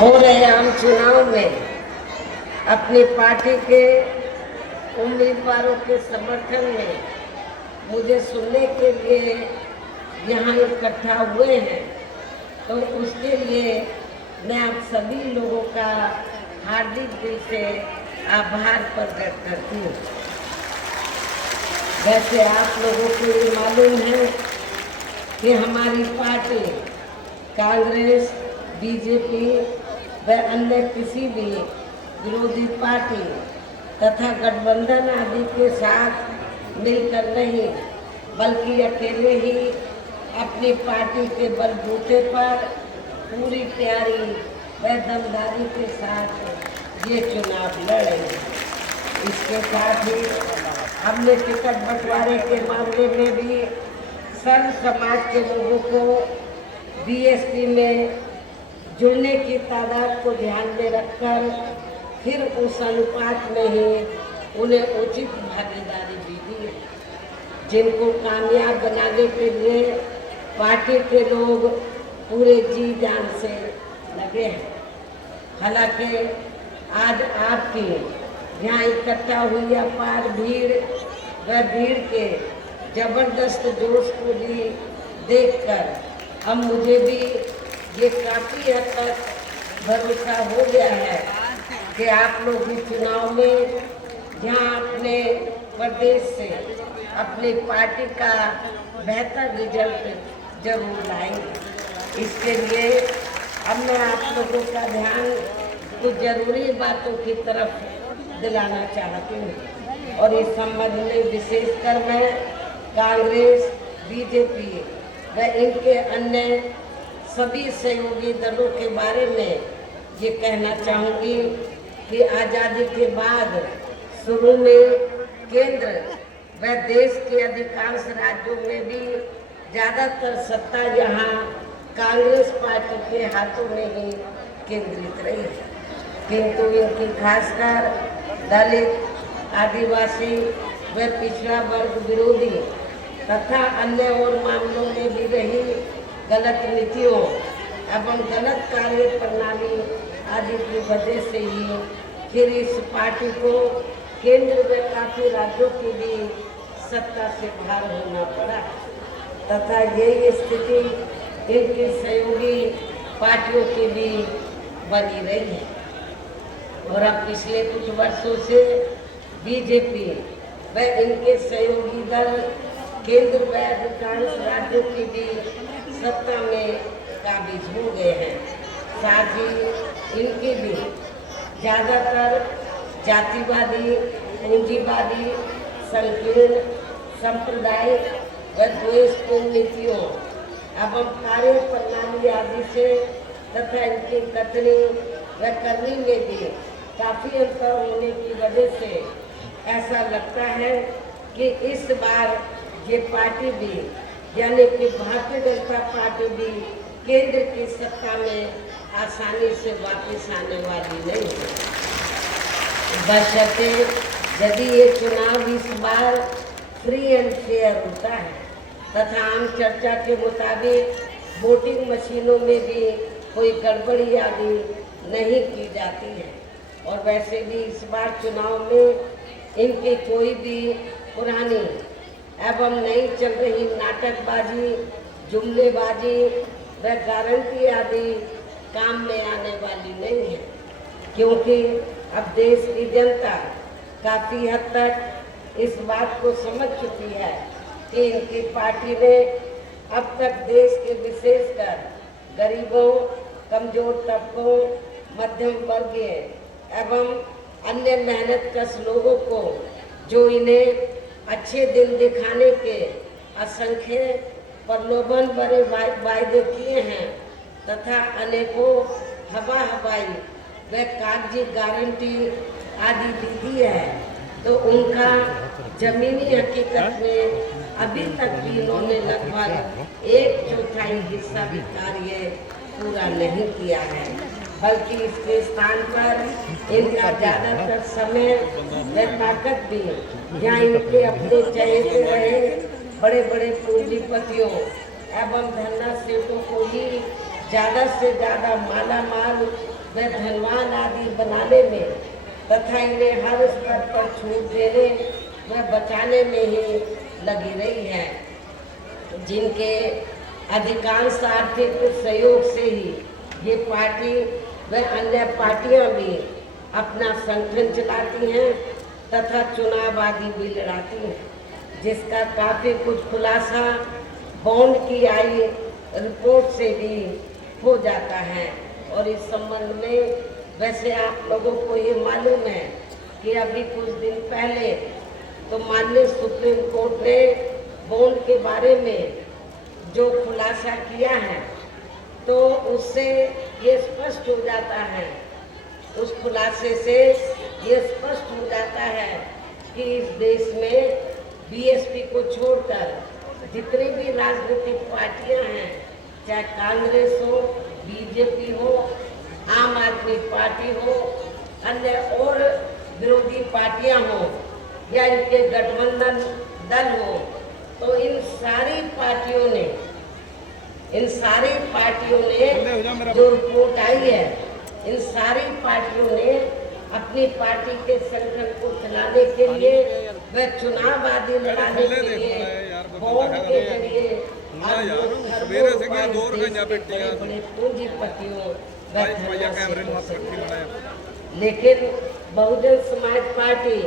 हो रहे आम चुनाव में अपनी पार्टी के उम्मीदवारों के समर्थन में मुझे सुनने के लिए यहाँ इकट्ठा हुए हैं, तो उसके लिए मैं आप सभी लोगों का हार्दिक दिल से आभार प्रकट करती हूँ। वैसे आप लोगों को ये मालूम है कि हमारी पार्टी कांग्रेस, बीजेपी व अन्य किसी भी विरोधी पार्टी तथा गठबंधन आदि के साथ मिलकर नहीं, बल्कि अकेले ही अपनी पार्टी के बलबूते पर पूरी तैयारी व दमदारी के साथ ये चुनाव लड़े। इसके साथ ही हमने टिकट बंटवारे के मामले में भी सर्व समाज के लोगों को बीएसपी में जुड़ने की तादाद को ध्यान में रखकर फिर उस अनुपात में ही उन्हें उचित भागीदारी भी दी है, जिनको कामयाब बनाने के लिए पार्टी के लोग पूरे जी जान से लगे हैं। हालांकि आज आपकी यहाँ इकट्ठा हुई अपार भीड़ व भीड़ के जबरदस्त जोश को भी देखकर अब मुझे भी ये काफ़ी हद तक भरोसा हो गया है कि आप लोग इस चुनाव में यहाँ अपने प्रदेश से अपनी पार्टी का बेहतर रिजल्ट जरूर लाएंगे। इसके लिए अब मैं आप लोगों का ध्यान कुछ जरूरी बातों की तरफ दिलाना चाहती हूँ, और इस संबंध में विशेषकर मैं कांग्रेस, बीजेपी व इनके अन्य सभी सहयोगी दलों के बारे में ये कहना चाहूँगी कि आज़ादी के बाद शुरू में केंद्र व देश के अधिकांश राज्यों में भी ज़्यादातर सत्ता यहाँ कांग्रेस पार्टी के हाथों में ही केंद्रित रही, किंतु इनकी खासकर दलित, आदिवासी व पिछड़ा वर्ग विरोधी तथा अन्य और मामलों में भी रही गलत नीतियों एवं गलत कार्य प्रणाली आदि की वजह से ही फिर इस पार्टी को केंद्र में काफी राज्यों की भी सत्ता से बाहर होना पड़ा, तथा यही स्थिति इनकी सहयोगी पार्टियों की भी बनी रही है। और अब पिछले कुछ वर्षों से बीजेपी व इनके सहयोगी दल केंद्र व अधिकांश राज्यों की भी सत्ता में काबिज हो गए हैं। साथ ही इनकी भी ज़्यादातर जातिवादी, पूंजीवादी, संकीर्ण, सांप्रदायिक व द्वेषपूर्ण नीतियों एवं कार्य प्रणाली आदि से तथा इनकी कथनी व करनी में भी काफ़ी अंतर होने की वजह से ऐसा लगता है कि इस बार ये पार्टी भी यानी कि भारतीय जनता पार्टी भी केंद्र की सत्ता में आसानी से वापस आने वाली नहीं है। बशर्ते यदि ये चुनाव इस बार फ्री एंड फेयर होता है तथा आम चर्चा के मुताबिक वोटिंग मशीनों में भी कोई गड़बड़ी आदि नहीं की जाती है, और वैसे भी इस बार चुनाव में इनकी कोई भी पुरानी एवं नई चल रही नाटकबाजी, जुमलेबाजी व गारंटी आदि काम में आने वाली नहीं है, क्योंकि अब देश की जनता काफ़ी हद तक इस बात को समझ चुकी है कि इनकी पार्टी ने अब तक देश के विशेषकर गरीबों, कमजोर तबकों, मध्यम वर्गीय एवं अन्य मेहनतकश लोगों को जो इन्हें अच्छे दिन दिखाने के असंख्य प्रलोभन भरे वायदे किए हैं तथा अनेकों हवाई व कागजी गारंटी आदि दी है, तो उनका जमीनी हकीकत में अभी तक भी इन्होंने लगभग 1/4 हिस्सा भी कार्य पूरा नहीं किया है, बल्कि इसके स्थान पर इनका ज़्यादातर समय व ताकत भी यहाँ इनके अपने चहेते रहे बड़े बड़े पूंजीपतियों एवं धन्ना सेठों को ही ज़्यादा से ज़्यादा माला माल व धनवान आदि बनाने में तथा इन्हें हर स्तर पर छूट देने व बचाने में ही लगी रही है, जिनके अधिकांश आर्थिक सहयोग से ही ये पार्टी व अन्य पार्टियां भी अपना संगठन चलाती हैं तथा चुनाव आदि भी लड़ाती हैं, जिसका काफ़ी कुछ खुलासा बॉन्ड की आई रिपोर्ट से भी हो जाता है। और इस संबंध में वैसे आप लोगों को ये मालूम है कि अभी कुछ दिन पहले तो माननीय सुप्रीम कोर्ट ने बॉन्ड के बारे में जो खुलासा किया है, तो उससे ये स्पष्ट हो जाता है, उस खुलासे से ये स्पष्ट हो जाता है कि इस देश में बीएसपी को छोड़कर जितनी भी राजनीतिक पार्टियां हैं, चाहे कांग्रेस हो, बीजेपी हो, आम आदमी पार्टी हो, अन्य और विरोधी पार्टियां हो या इनके गठबंधन दल हो, तो इन सारी पार्टियों ने जो रिपोर्ट आई है, इन सारी पार्टियों ने अपनी पार्टी के संगठन को चलाने के लिए व चुनाव आदि लड़ाने के लिए बॉन्ड के जरिए बड़े पूंजीपतियों, लेकिन बहुजन समाज पार्टी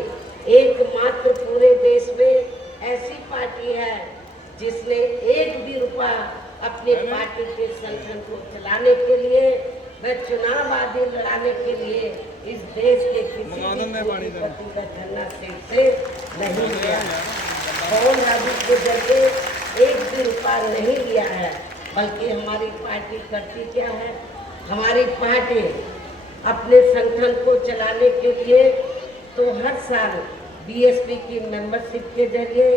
एकमात्र पूरे देश में ऐसी पार्टी है जिसने एक भी रुपया अपने पार्टी के संगठन को चलाने के लिए व चुनाव आदि लड़ाने के लिए इस देश के किसी पूंजीपति का धरना से नहीं लिया। बॉन्ड आदि के जरिए एक भी रुपया नहीं लिया है, बल्कि हमारी पार्टी करती क्या है, हमारी पार्टी अपने संगठन को चलाने के लिए तो हर साल बीएसपी की मेंबरशिप के जरिए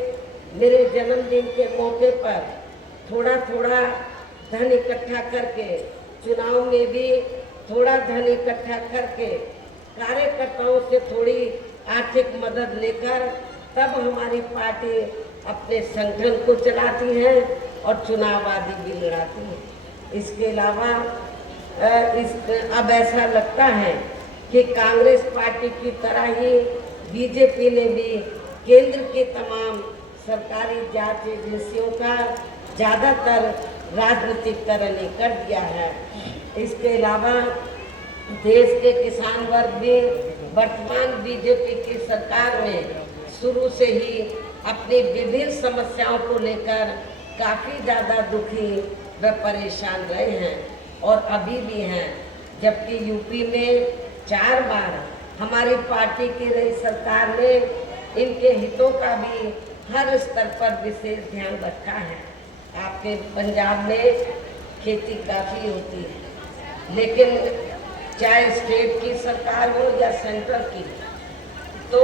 मेरे जन्मदिन के मौके पर थोड़ा थोड़ा धन इकट्ठा करके, चुनाव में भी थोड़ा धन इकट्ठा करके, कार्यकर्ताओं से थोड़ी आर्थिक मदद लेकर तब हमारी पार्टी अपने संगठन को चलाती है और चुनाव आदि भी लड़ाती है। इसके अलावा अब ऐसा लगता है कि कांग्रेस पार्टी की तरह ही बीजेपी ने भी केंद्र के तमाम सरकारी जांच एजेंसियों का ज़्यादातर राजनीतिकरण कर दिया है। इसके अलावा देश के किसान वर्ग भी वर्तमान बीजेपी की सरकार में शुरू से ही अपनी विभिन्न समस्याओं को लेकर काफ़ी ज़्यादा दुखी व परेशान रहे हैं और अभी भी हैं, जबकि यूपी में 4 बार हमारी पार्टी की रही सरकार ने इनके हितों का भी हर स्तर पर विशेष ध्यान रखा है। आपके पंजाब में खेती काफ़ी होती है, लेकिन चाहे स्टेट की सरकार हो या सेंट्रल की, तो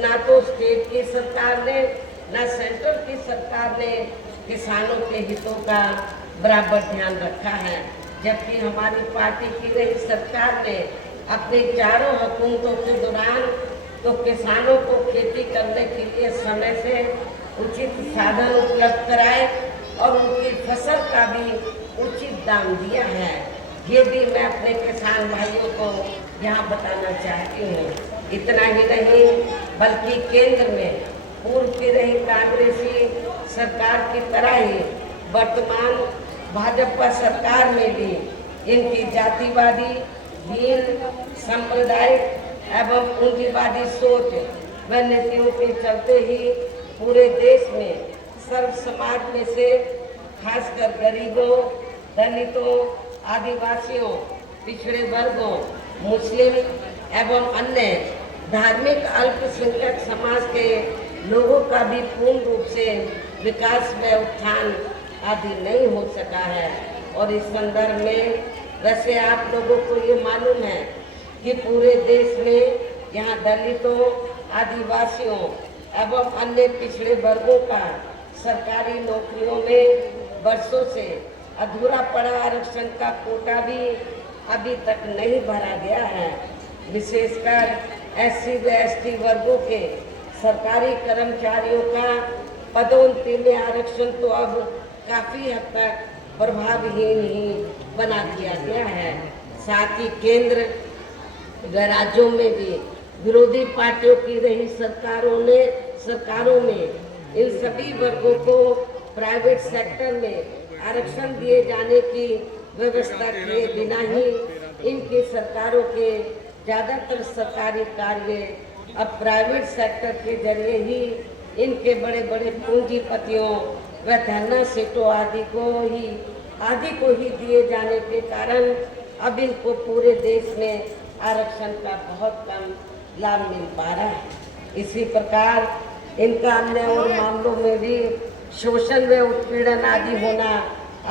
ना तो स्टेट की सरकार ने ना सेंट्रल की सरकार ने किसानों के हितों का बराबर ध्यान रखा है, जबकि हमारी पार्टी की रही सरकार ने अपने चारों हुकूमतों के दौरान तो किसानों को खेती करने के लिए समय से उचित साधन उपलब्ध कराए और उनकी फसल का भी उचित दाम दिया है। ये भी मैं अपने किसान भाइयों को यहाँ बताना चाहती हूँ। इतना ही नहीं, बल्कि केंद्र में पूर्व की रही कांग्रेसी सरकार की तरह ही वर्तमान भाजपा सरकार में भी इनकी जातिवादी, दीन, सांप्रदायिक एवं पूंजीवादी सोच व नीतियों के चलते ही पूरे देश में सर्व समाज में से खासकर गरीबों, दलितों, आदिवासियों, पिछड़े वर्गों, मुस्लिम एवं अन्य धार्मिक अल्पसंख्यक समाज के लोगों का भी पूर्ण रूप से विकास व उत्थान आदि नहीं हो सका है। और इस संदर्भ में वैसे आप लोगों को ये मालूम है कि पूरे देश में यहाँ दलितों, आदिवासियों एवं अन्य पिछड़े वर्गों का सरकारी नौकरियों में वर्षों से अधूरा पड़ा आरक्षण का कोटा भी अभी तक नहीं भरा गया है। विशेषकर एससी व एसटी वर्गों के सरकारी कर्मचारियों का पदोन्नति में आरक्षण तो अब काफ़ी हद तक प्रभावहीन ही बना दिया गया है। साथ ही केंद्र व राज्यों में भी विरोधी पार्टियों की रही सरकारों में इन सभी वर्गों को प्राइवेट सेक्टर में आरक्षण दिए जाने की व्यवस्था किए बिना ही इनकी सरकारों के ज़्यादातर सरकारी कार्य अब प्राइवेट सेक्टर के जरिए ही इनके बड़े बड़े पूंजीपतियों व धरना सेठों आदि को ही दिए जाने के कारण अब इनको पूरे देश में आरक्षण का बहुत कम लाभ मिल पा रहा है। इसी प्रकार इनका अन्य और मामलों में भी शोषण व उत्पीड़न आदि होना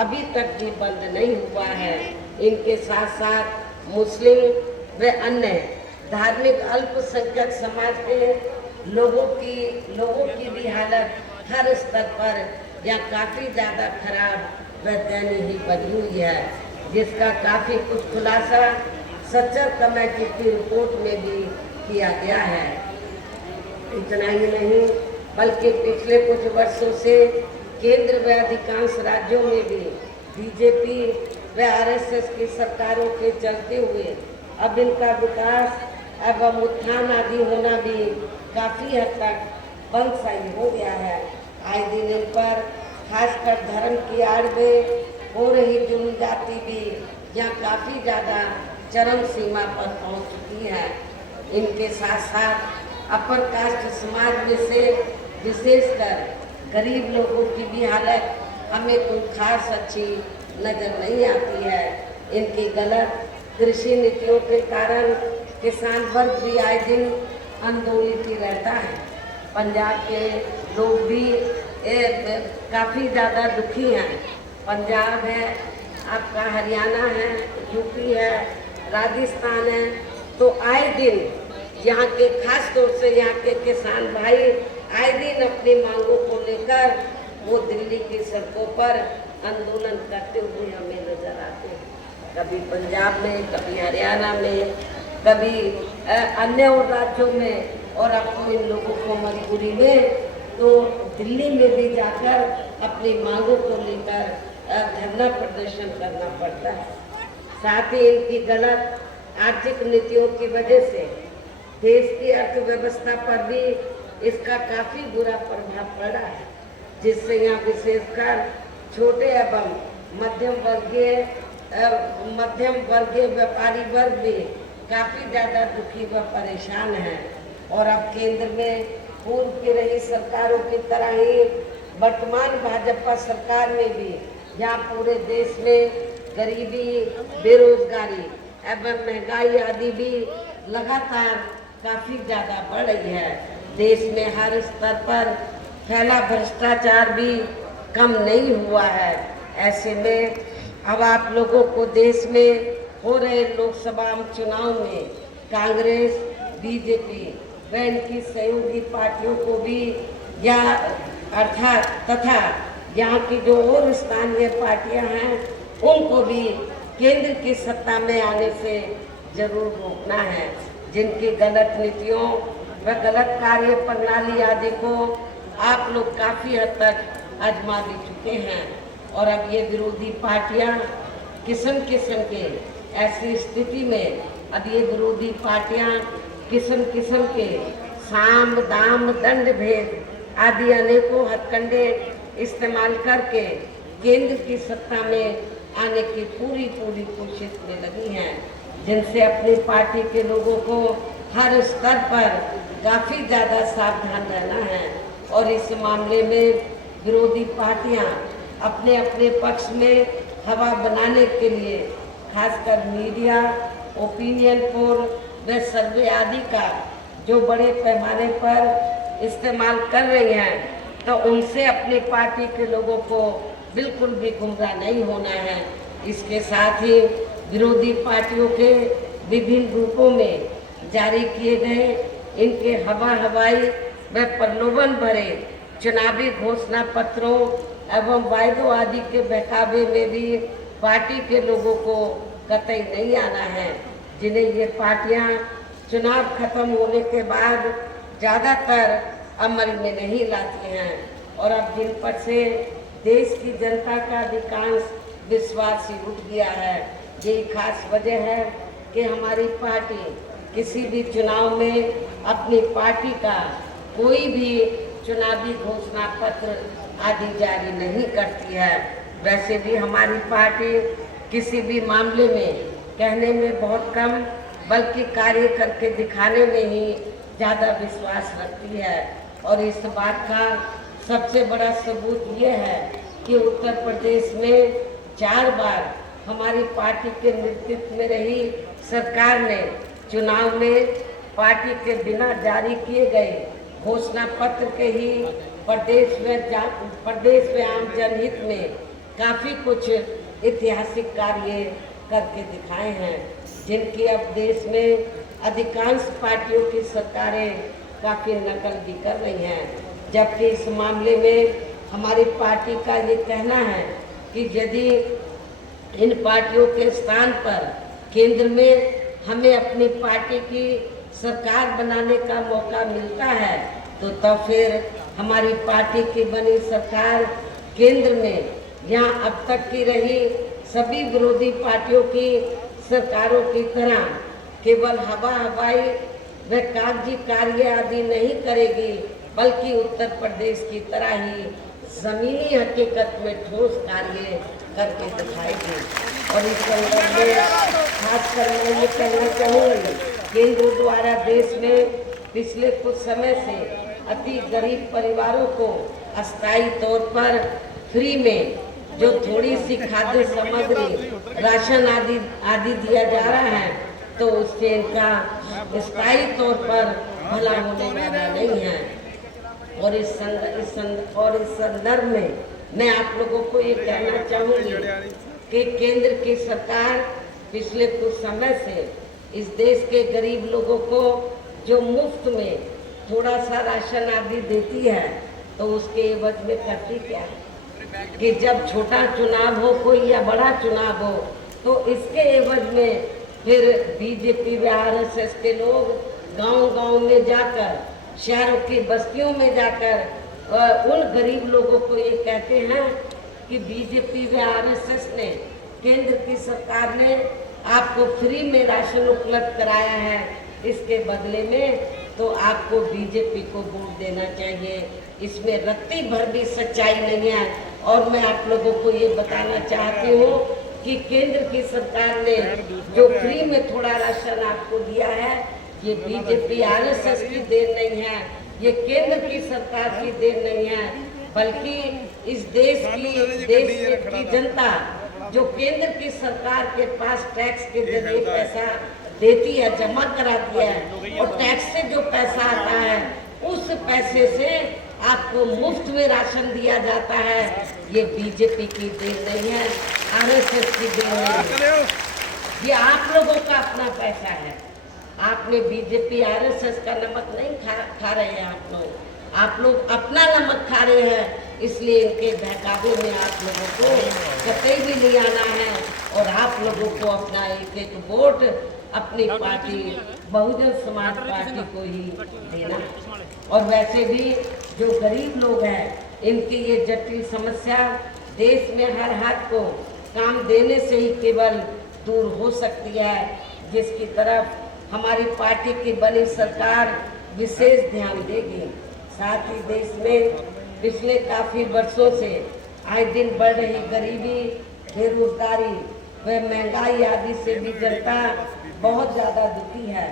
अभी तक भी बंद नहीं हुआ है। इनके साथ साथ मुस्लिम व अन्य धार्मिक अल्पसंख्यक समाज के लोगों की भी हालत हर स्तर पर या काफ़ी ज़्यादा खराब व दयनीय ही बनी हुई है, जिसका काफ़ी कुछ खुलासा सच्चर कमेटी की रिपोर्ट में भी किया गया है। इतना ही नहीं बल्कि पिछले कुछ वर्षों से केंद्र व अधिकांश राज्यों में भी बीजेपी व आरएसएस की सरकारों के चलते हुए अब इनका विकास एवं उत्थान आदि होना भी काफ़ी हद तक बंद सा ही हो गया है। आए दिन इन पर खासकर धर्म की आड़ में हो रही जुल्म जाति भी यहाँ काफ़ी ज़्यादा चरम सीमा पर पहुँच चुकी है। इनके साथ साथ अपर कास्ट समाज में से विशेषकर गरीब लोगों की भी हालत हमें कोई खास अच्छी नज़र नहीं आती है। इनकी गलत कृषि नीतियों के कारण किसान वर्ग भी आए दिन आंदोलित ही रहता है। पंजाब के लोग भी काफ़ी ज़्यादा दुखी हैं। पंजाब है, आपका हरियाणा है, यूपी है, राजस्थान है, तो आए दिन यहाँ के खास तौर से यहाँ के किसान भाई आए दिन अपनी मांगों को लेकर वो दिल्ली की सड़कों पर आंदोलन करते हुए हमें नजर आते हैं। कभी पंजाब में, कभी हरियाणा में, कभी अन्य और राज्यों में, और अब इन लोगों को मजबूरी में तो दिल्ली में भी जाकर अपनी मांगों को लेकर धरना प्रदर्शन करना पड़ता है। साथ ही इनकी गलत आर्थिक नीतियों की वजह से देश की अर्थव्यवस्था पर भी इसका काफ़ी बुरा प्रभाव पड़ा है, जिससे यहाँ विशेषकर छोटे एवं मध्यम वर्गीय व्यापारी वर्ग भी काफ़ी ज़्यादा दुखी व परेशान है। और अब केंद्र में पूर्व की रही सरकारों की तरह ही वर्तमान भाजपा सरकार में भी यहाँ पूरे देश में गरीबी, बेरोजगारी एवं महंगाई आदि भी लगातार काफ़ी ज़्यादा बढ़ रही है। देश में हर स्तर पर फैला भ्रष्टाचार भी कम नहीं हुआ है। ऐसे में अब आप लोगों को देश में हो रहे लोकसभा चुनाव में कांग्रेस, बीजेपी व इनकी सहयोगी पार्टियों को भी तथा यहाँ की जो और स्थानीय पार्टियां हैं उनको भी केंद्र की सत्ता में आने से जरूर रोकना है। जिनकी गलत नीतियों व गलत कार्य प्रणाली आदि को आप लोग काफ़ी हद तक आजमा भी चुके हैं। और अब ये विरोधी पार्टियां किस्म किस्म के ऐसी स्थिति में अब ये विरोधी पार्टियां किस्म किस्म के साम, दाम, दंड भेद आदि अनेकों हथकंडे इस्तेमाल करके केंद्र की सत्ता में आने की पूरी कोशिश में लगी हैं, जिनसे अपनी पार्टी के लोगों को हर स्तर पर काफ़ी ज़्यादा सावधान रहना है। और इस मामले में विरोधी पार्टियां अपने अपने पक्ष में हवा बनाने के लिए खासकर मीडिया, ओपिनियन पोल व सर्वे आदि का जो बड़े पैमाने पर इस्तेमाल कर रही हैं, तो उनसे अपनी पार्टी के लोगों को बिल्कुल भी गुमराह नहीं होना है। इसके साथ ही विरोधी पार्टियों के विभिन्न रूपों में जारी किए गए इनके हवाई व प्रलोभन भरे चुनावी घोषणा पत्रों एवं वायदों आदि के बहकावे में भी पार्टी के लोगों को कतई नहीं आना है, जिन्हें ये पार्टियां चुनाव खत्म होने के बाद ज़्यादातर अमल में नहीं लाती हैं। और अब जिन पर से देश की जनता का अधिकांश विश्वास ही उठ गया है, यही खास वजह है कि हमारी पार्टी किसी भी चुनाव में अपनी पार्टी का कोई भी चुनावी घोषणा पत्र आदि जारी नहीं करती है। वैसे भी हमारी पार्टी किसी भी मामले में कहने में बहुत कम बल्कि कार्य करके दिखाने में ही ज़्यादा विश्वास रखती है। और इस बात का सबसे बड़ा सबूत ये है कि उत्तर प्रदेश में 4 बार हमारी पार्टी के नेतृत्व में रही सरकार ने चुनाव में पार्टी के बिना जारी किए गए घोषणा पत्र के ही प्रदेश में आम जनहित में काफ़ी कुछ ऐतिहासिक कार्य करके दिखाए हैं, जिनकी अब देश में अधिकांश पार्टियों की सरकारें काफ़ी नकल भी कर रही हैं। जबकि इस मामले में हमारी पार्टी का ये कहना है कि यदि इन पार्टियों के स्थान पर केंद्र में हमें अपनी पार्टी की सरकार बनाने का मौका मिलता है तो तब फिर हमारी पार्टी की बनी सरकार केंद्र में यहाँ अब तक की रही सभी विरोधी पार्टियों की सरकारों की तरह केवल हवाई व कागजी कार्य आदि नहीं करेगी, बल्कि उत्तर प्रदेश की तरह ही जमीनी हकीकत में ठोस कार्य करके दिखाएगी। और इस संदर्भ में खासकर मैं ये कहना चाहूँगी, केंद्र द्वारा देश में पिछले कुछ समय से अति गरीब परिवारों को अस्थायी तौर पर फ्री में जो थोड़ी सी खाद्य सामग्री, राशन आदि दिया जा रहा है, तो उससे इनका स्थायी तौर पर भला होने वाला नहीं है। और इस संदर्भ में मैं आप लोगों को ये कहना चाहूँगी कि केंद्र की सरकार पिछले कुछ समय से इस देश के गरीब लोगों को जो मुफ्त में थोड़ा सा राशन आदि देती है, तो उसके एवज में करती क्या है कि जब छोटा चुनाव हो कोई या बड़ा चुनाव हो, तो इसके एवज में फिर बीजेपी व आरएसएस के लोग गांव-गांव में जाकर, शहरों की बस्तियों में जाकर उन गरीब लोगों को ये कहते हैं कि बीजेपी व आरएसएस ने, केंद्र की सरकार ने आपको फ्री में राशन उपलब्ध कराया है, इसके बदले में तो आपको बीजेपी को वोट देना चाहिए। इसमें रत्ती भर भी सच्चाई नहीं है। और मैं आप लोगों को ये बताना चाहती हूँ कि केंद्र की सरकार ने जो फ्री में थोड़ा राशन आपको दिया है, ये बीजेपी आरएसएस की देन नहीं है, ये केंद्र की सरकार की देन नहीं है, बल्कि इस देश की जनता जो केंद्र की सरकार के पास टैक्स के जरिए पैसा देती है, जमा कराती है, और टैक्स से जो पैसा आता है उस पैसे से आपको मुफ्त में राशन दिया जाता है। ये बीजेपी की देन नहीं है, आरएसएस की देन नहीं है, ये आप लोगों का अपना पैसा है। आपने बीजेपी आरएसएस का नमक नहीं खा रहे हैं, आप लोग अपना नमक खा रहे हैं। इसलिए इनके बहकावे में आप लोगों को कतई भी नहीं आना है और आप लोगों को अपना एक वोट अपनी पार्टी बहुजन समाज पार्टी को ही देना। और वैसे भी जो गरीब लोग हैं, इनकी ये जटिल समस्या देश में हर हाथ को काम देने से ही केवल दूर हो सकती है, जिसकी तरफ हमारी पार्टी की बनी सरकार विशेष ध्यान देगी। साथ ही देश में पिछले काफ़ी वर्षों से आए दिन बढ़ रही गरीबी, बेरोजगारी व महंगाई आदि से भी जनता बहुत ज़्यादा दुखी है,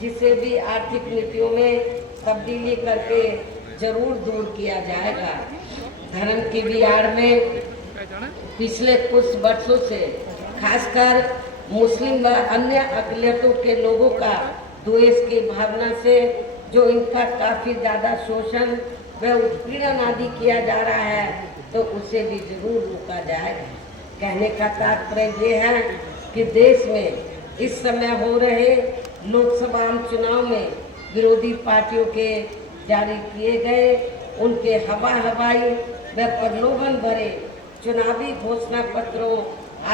जिसे भी आर्थिक नीतियों में तब्दीली करके जरूर दूर किया जाएगा। धर्म की भी आड़ में पिछले कुछ वर्षों से खासकर मुस्लिम व अन्य अक़लियतों के लोगों का द्वेष की भावना से जो इनका काफ़ी ज़्यादा शोषण व उत्पीड़न आदि किया जा रहा है, तो उसे भी जरूर रोका जाएगा। कहने का तात्पर्य ये है कि देश में इस समय हो रहे लोकसभा चुनाव में विरोधी पार्टियों के जारी किए गए उनके हवाई व प्रलोभन भरे चुनावी घोषणा पत्रों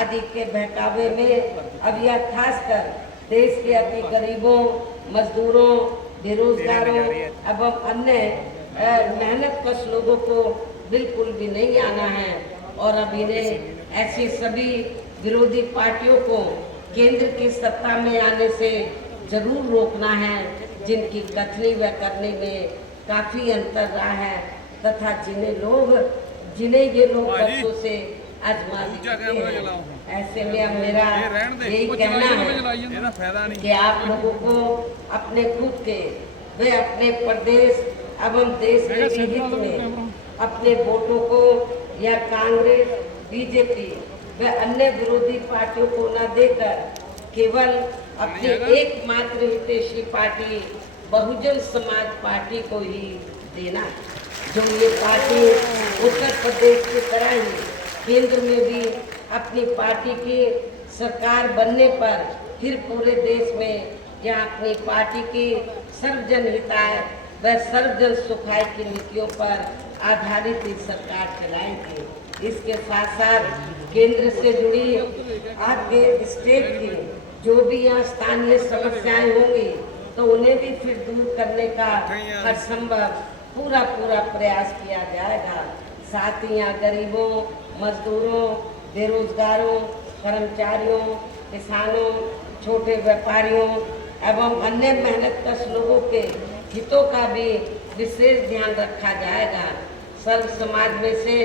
आदि के बहकावे में अब यह खासकर देश के अति गरीबों, मजदूरों, बेरोजगारों एवं अन्य मेहनतकश लोगों को बिल्कुल भी नहीं आना है। और अब इन्हें ऐसी सभी विरोधी पार्टियों को केंद्र की सत्ता में आने से जरूर रोकना है, जिनकी कथनी व करने में काफ़ी अंतर रहा है तथा जिन्हें ये लोग बरसों से आजमा चुके हैं। ऐसे में अब मेरा यही कहना है कि आप लोगों को अपने खुद के व अपने प्रदेश एवं देश के हित में अपने वोटों को या कांग्रेस, बीजेपी व अन्य विरोधी पार्टियों को न देकर केवल अपनी एकमात्र हितैषी पार्टी बहुजन समाज पार्टी को ही देना, जो ये पार्टी उत्तर प्रदेश की तरह ही केंद्र में भी अपनी पार्टी की सरकार बनने पर फिर पूरे देश में यह अपनी पार्टी की सर्वजन हिताय व सर्वजन सुखाय की नीतियों पर आधारित ही सरकार चलाएंगे। इसके साथ साथ केंद्र से जुड़ी आपके स्टेट की जो भी यहाँ स्थानीय समस्याएं होंगी तो उन्हें भी फिर दूर करने का हर संभव पूरा प्रयास किया जाएगा। साथ ही यहाँ गरीबों, मजदूरों, बेरोजगारों, कर्मचारियों, किसानों, छोटे व्यापारियों एवं अन्य मेहनतकश लोगों के हितों का भी विशेष ध्यान रखा जाएगा। सर्व समाज में से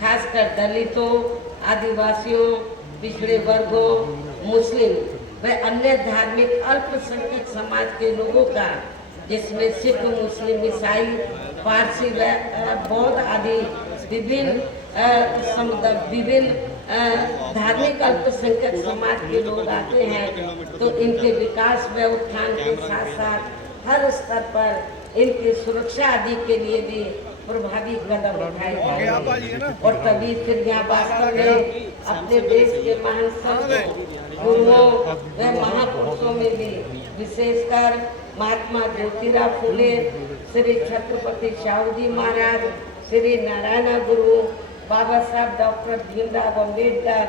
खासकर दलितों, आदिवासियों, पिछड़े वर्गों, मुस्लिम व अन्य धार्मिक अल्पसंख्यक समाज के लोगों का, जिसमें सिख, मुस्लिम, ईसाई, पारसी व बौद्ध आदि विभिन्न धार्मिक अल्पसंख्यक समाज के लोग आते हैं, तो इनके विकास व उत्थान के साथ साथ हर स्तर पर इनकी सुरक्षा आदि के लिए भी प्रभावी कदम उठाए जाएंगे। और तभी फिर यहाँ वास्तव में अपने देश के महान संतों, गुरुओं व महापुरुषों में भी विशेषकर महात्मा ज्योतिराव फूले, श्री छत्रपति शाहू जी महाराज, श्री नारायण गुरु, बाबा साहब डॉक्टर भीमराव अम्बेडकर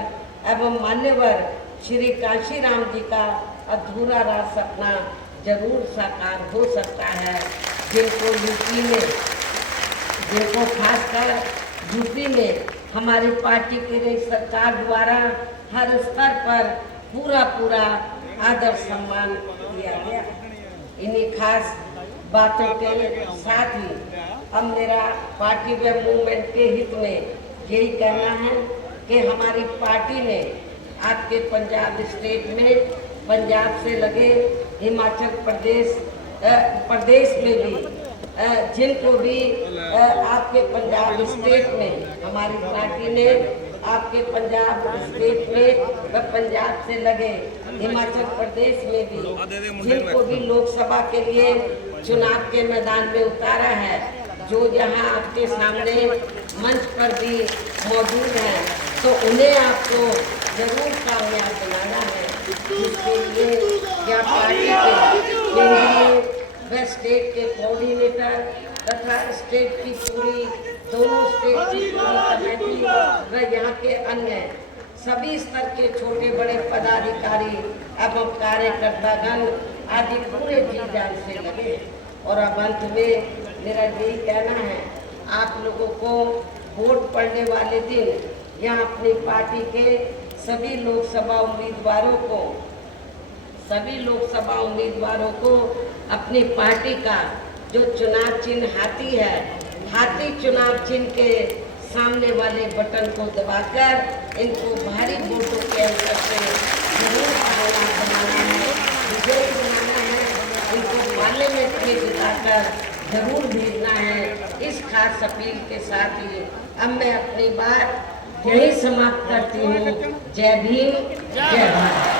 एवं मान्यवर श्री कांशीराम जी का अधूरा रहा सपना जरूर साकार हो सकता है, जिनको खासकर यूपी में हमारी पार्टी की सरकार द्वारा हर स्तर पर पूरा आदर सम्मान दिया गया। इन्हीं खास बातों के साथ ही अब मेरा पार्टी व मूवमेंट के हित में यही कहना है कि हमारी पार्टी ने आपके पंजाब स्टेट में, पंजाब से लगे हिमाचल प्रदेश में भी जिनको भी आपके पंजाब स्टेट में हमारी पार्टी ने आपके पंजाब स्टेट में व पंजाब से लगे हिमाचल प्रदेश में भी जिनको भी लोकसभा के लिए चुनाव के मैदान में उतारा है, जो यहाँ आपके सामने मंच पर भी मौजूद हैं, तो उन्हें आपको जरूर कामयाब बनाना है। जिसके लिए या पार्टी के केंद्रीय व स्टेट के कोऑर्डिनेटर तथा स्टेट की दोनों स्टेट की पूरी कमेटी व यहाँ के अन्य सभी स्तर के छोटे बड़े पदाधिकारी एवं कार्यकर्तागण आदि पूरे जी जान से लगे। और अब अंत में मेरा यही कहना है, आप लोगों को वोट पड़ने वाले दिन यहाँ अपनी पार्टी के सभी लोकसभा उम्मीदवारों को अपनी पार्टी का जो चुनाव चिन्ह हाथी है, हाथी चुनाव चिन्ह के सामने वाले बटन को दबाकर इनको भारी वोटों के अंतर से जरूर कामयाब बनाना है, विजयी बनाना है, इनको पार्लियामेंट में जिताकर जरूर भेजना है। इस खास अपील के साथ ही अब मैं अपनी बात यही समाप्त करती हूँ। जय भीम, जय भारत।